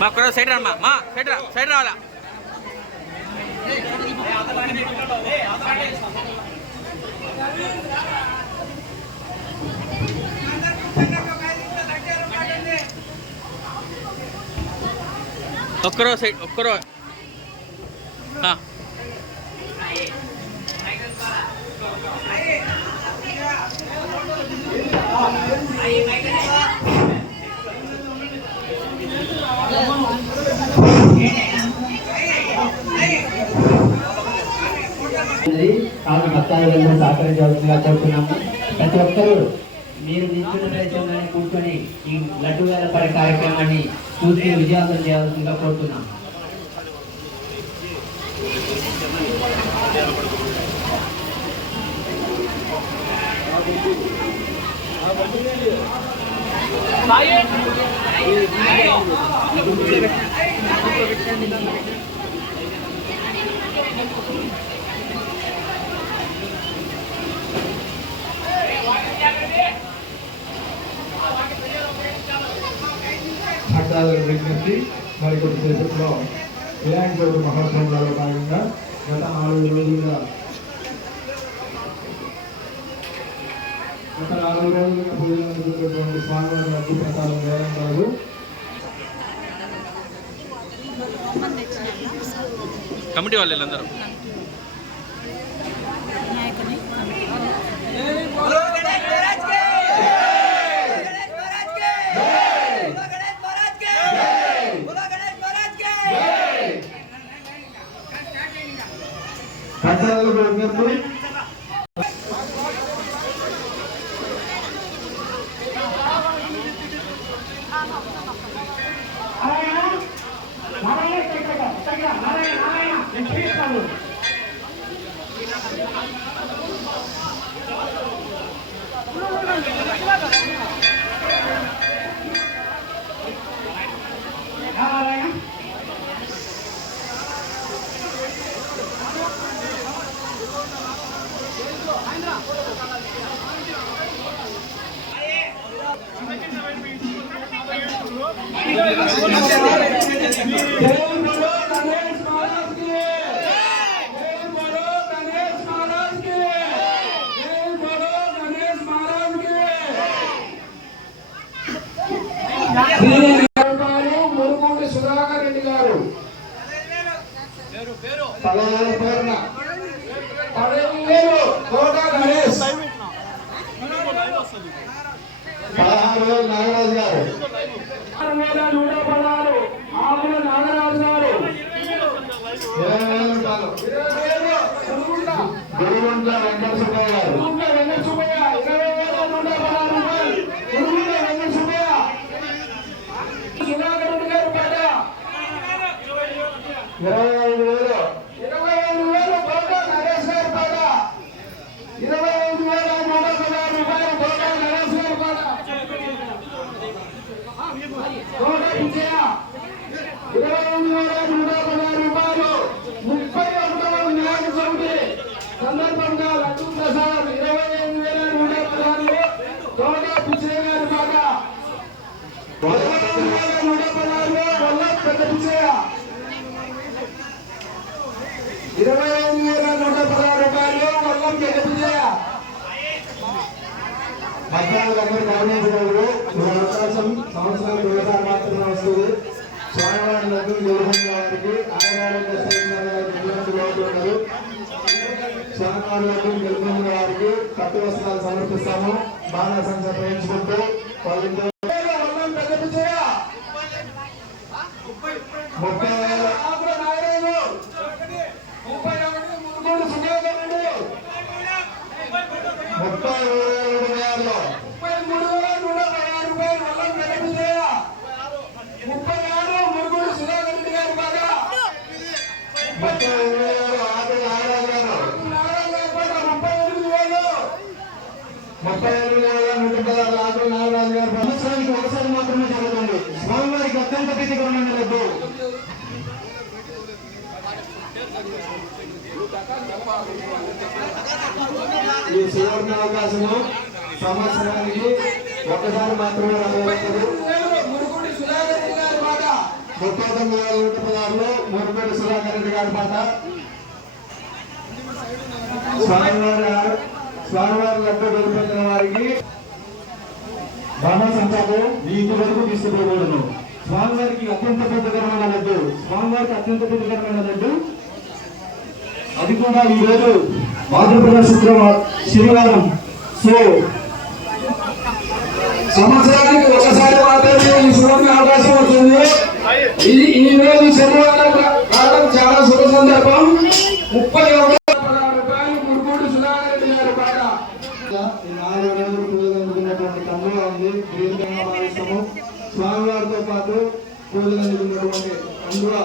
మా సైడ్ రా మా సైడ్ రావాలా ఒక్కరో సైడ్ ఒక్కరో భక్తాదులను సహకరించవలసిందిగా కోరుతున్నాము. ప్రతి ఒక్కరూ మీరు నిల్చున్న ప్రదేశంలోనే కూర్చొని ఈ లడ్డు వేలపడే కార్యక్రమాన్ని పూర్తి విజయవంతం చేయాల్సిందిగా కోరుతున్నాము. భక్తాదుల విజ్ఞప్తి మరికొద్ది సేపట్లో వినాయక చవితి మహోత్సవంలో భాగంగా గత 4 రోజులుగా పూజలు అందుకున్నటువంటి స్వామివారి లడ్డు ప్రసాదం వేలం కాదు. కమిటీ వాళ్ళు అందరూ మురుగుండి సుధాకర్ రెడ్డి గారు 16,000 కోట గణేష్ 16,000 నాగరాజు గారు 16,116 ఆకుల నాగరాజు గారు 20,000 గురుగుంట్ల వెంకట సుబ్బయ్య గారు 25,000 కోట నరేష్ గారి పాట 25,116 రూపాయలు కోట నరేష్ గారి పాట కోట విజయ 25,116 రూపాయలు 31వ వినాయక చవితి సందర్భంగా లడ్డు ప్రసాదం 25,116 కోట విజయ గారి పాట 25,116 వల్ల పెద్ద విజయ 25,116 రూపాయలు వల్లం విజయ. భక్తులందరూ గమనించగలరు. అవకాశం సంవత్సరానికి ఒకసారి మాత్రమే వస్తుంది. స్వామివారి లడ్డు నిర్వహణ వారికి ఆరోగ్య ఉన్నారు. స్వామివారి లడ్డు నిర్వహణ వారికి పట్టు వస్త్రాలు సమర్పిస్తాము. బాణాసంఖ్య ప్రయోగించుకుంటూ వాళ్ళ 30,000 ఆకుల నాగరాజు 31 మురుగుడు సుధాకర్ రెడ్డి 33,116 రూపాయలు వల్లం విజయ 36 మురుగుడు సుధాకర్ రెడ్డి గారి పాట 32,000 ఆకుల నాగరాజు గారు 38,000 ఆకుల నాగరాజు గారు సంవత్సరానికి ఒకసారి మాత్రమే జరుగుతుంది. స్వామివారి అత్యంత ప్రీతికరమైన లడ్డు ఈ సువర్ణ అవకాశము సంవత్సరానికి ఒకసారి మాత్రమే రాబోతున్నారు. 39,116లో మురుగోటి సుధాకర్ రెడ్డి గారి పాట స్వామివారి లడ్డు గెలిపిన వారికి బాణసంచాలు ఇంటి వరకు తీసుకుపోకూడదు. స్వామివారికి అత్యంత ప్రీతికరమైన లడ్డు, స్వామివారికి అత్యంత ప్రీతికరమైన లడ్డు, అది కూడా ఈ రోజు భాద్రపద శనివారం. సో సంవత్సరానికి ఒకసారి మాత్రమే ఈ సువర్ణ అవకాశం వచ్చింది. ఈ రోజు శనివారం కావడం చాలా శుభ సందర్భం. 31,16 రూపాయలు మురుగోటి సుధాకర్ రెడ్డి గారి పాట. ఈ 4 రోజులు పూజలు అందుకున్నటువంటి కండువా ఉంది, గ్రీన్గా భావిస్తాము. స్వామివారితో పాటు పూజలు అందుకున్నటువంటి కండువా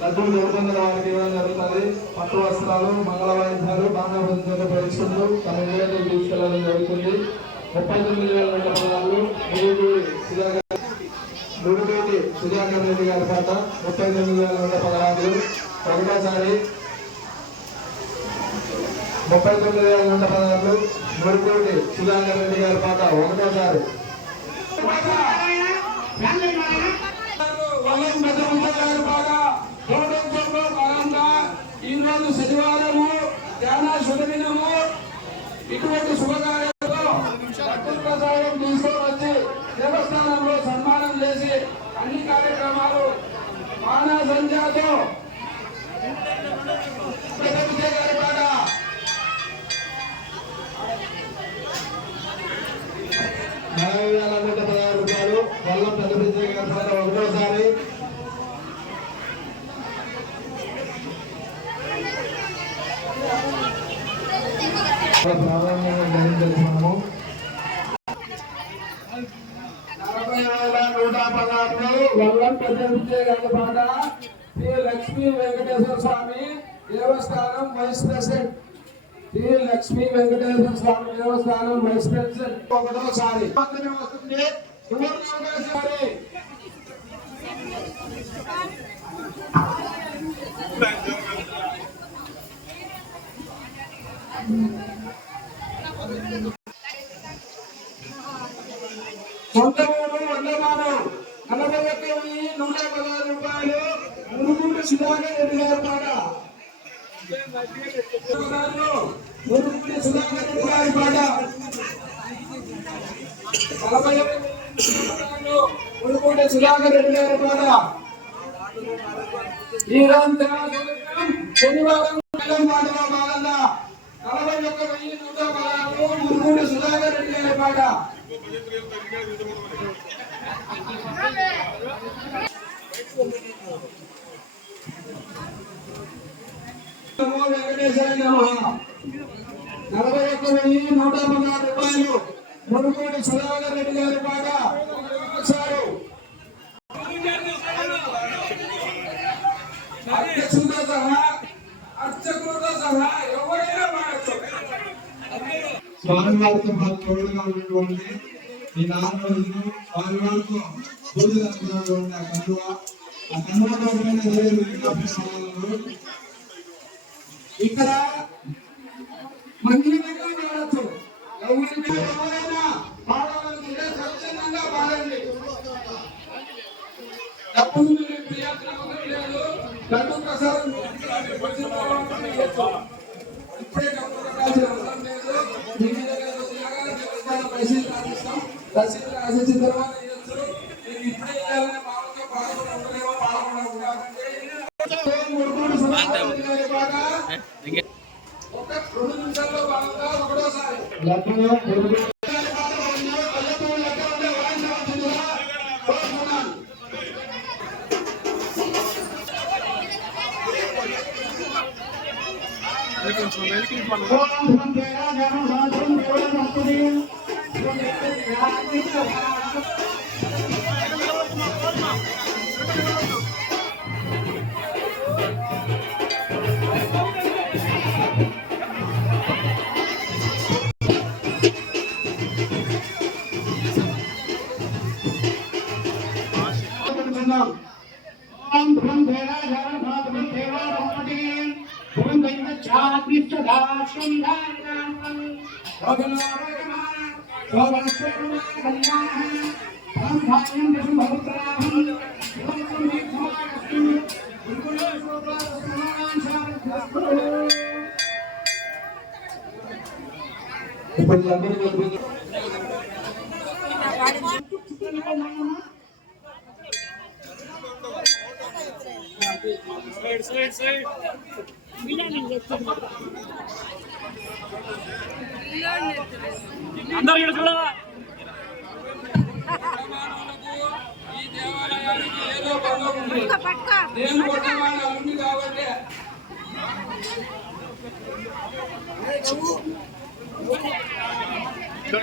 లడ్డూలు గెలుపొందిన వారికి ఇవ్వడం జరుగుతుంది. పట్టు వస్త్రాలు, మంగళ వాయిద్యాలు, బాణాబంధులు పరీక్షలు తమ ఊళ్ళకి తీసుకెళ్లడం జరుగుతుంది. 39,116 మురుగోటి సుధాకర్ రెడ్డి గారి పాట 39,116 ఒకటోసారి. 39,116 మురుగోటి సుధాకర్ రెడ్డి గారి పాట ఒకటోసారి. ఈ రోజు శనివారము ధ్యాన శుభదినము. ఇటువంటి శుభకార్యంలో ప్రసాదం తీసుకొని దేవస్థానంలో సన్మానం చేసి అన్ని కార్యక్రమాలు మానా సంజాతో గారి పాట 40,116 రూపాయలు. వల్ల పెద్ద గారి పాట ఒకటోసారి. ప్రాధాన్యంగా ధరించుకున్నాము. 40,116 వల్లం పెద్ద గారి పాట శ్రీ లక్ష్మీ వెంకటేశ్వర స్వామి దేవస్థానం వైస్ ప్రెసిడెంట్. శ్రీ లక్ష్మీ వెంకటేశ్వర స్వామి దేవస్థానం వైస్ ప్రెసిడెంట్ ఒకటోసారి వస్తుంది. సొంతమూరు వందమానం 41,116 రూపాయలు మురుగోటి సుధాకర్ రెడ్డి గారి పాట. మురుగోటి సుధాకర్ రెడ్డి గారి పాట 40,116 మురుగోటి సుధాకర్ రెడ్డి గారి పాట. ఈ శనివారం పాటలో భాగంగా 41,116 మురుగోటి సుధాకర్ రెడ్డి గారి పాట. వెంకటేశ్వర 41,116 రూపాయలు మురుగోటి సుధాకర్ రెడ్డి గారి పాట ఒకసారి. అధ్యక్షులతో సహా అర్చకులతో సహా ఎవరైనా పాడచ్చు. స్వామివారితో మాకు తోడుగా ఉన్నటువంటి ఈ 4 రోజులు స్వామివారితో పూజలు అందుకున్నటువంటి ఆ కండువా ఇక్కడ మంచి పాడచ్చు. ఎవరైనా పాడాలనుకుంటే స్వచ్ఛందంగా పాడండి. డబ్బులు లేదు. లడ్డు ప్రసాదం ఇప్పుడే డబ్బులు కట్టాల్సిన అవసరం లేదు. మీ దగ్గర రసీదు రాసిస్తాం. రసీదు రాసేసిన తర్వాత ఇప్పుడే ఇవ్వాలని మామూలుగా పాల్గొనలేమో పాల్గొనకుండా ఒక 2 నిమిషాల్లో భాగంగా ఒకటోసారి కోరుతున్నాం. ఓం భ్రం దేవాధారం భావం దేవారమణి భూమి దైవచాత్మిష్టదాశం ధారణం భగవానమా శోభనశ్వరమా కళ్యాణ భ్రం భావం దేవభద్రాహం భూమి దేవారమణి గురుకుల శోభాసనాన్ శాంతి ఇప్పుడు అందరూ అందరూ ఇక్కడ చూడాలా ఈ దేవాలయానికి ఏదో బంధం ఉంది. నేను కొట్టమాన ఉంది కాబట్టి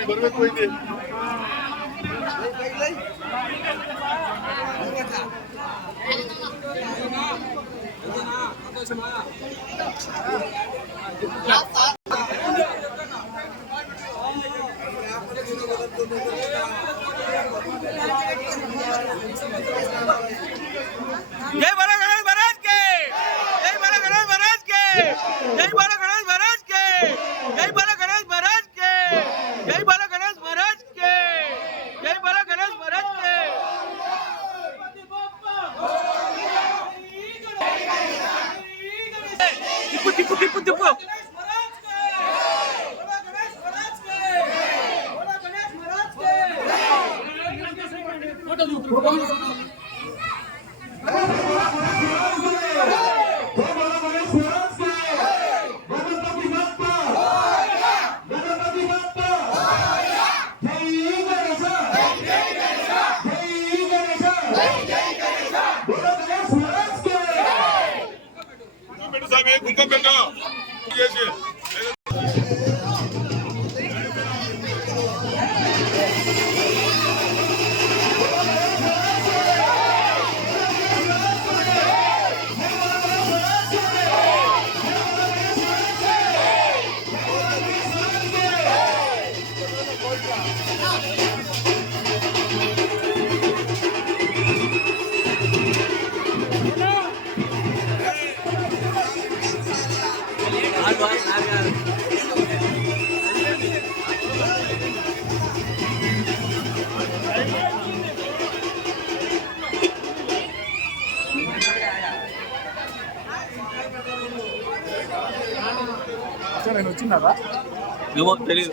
బరువెక్కువైంది. जय बोलो गणेश महाराज के, जय बोलो गणेश महाराज के, जय बोलो गणेश महाराज के, जय बोलो गणेश महाराज के, जय बोलो गणेश महाराज के, जय बोलो गणेश महाराज के। तिप्पू तिप्पू तिप्पू तिप्पू కుంకుమ పెట్టు చేసి నేను వచ్చిందా ఏమో తెలీదు.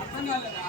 అర్థం కాలేదా?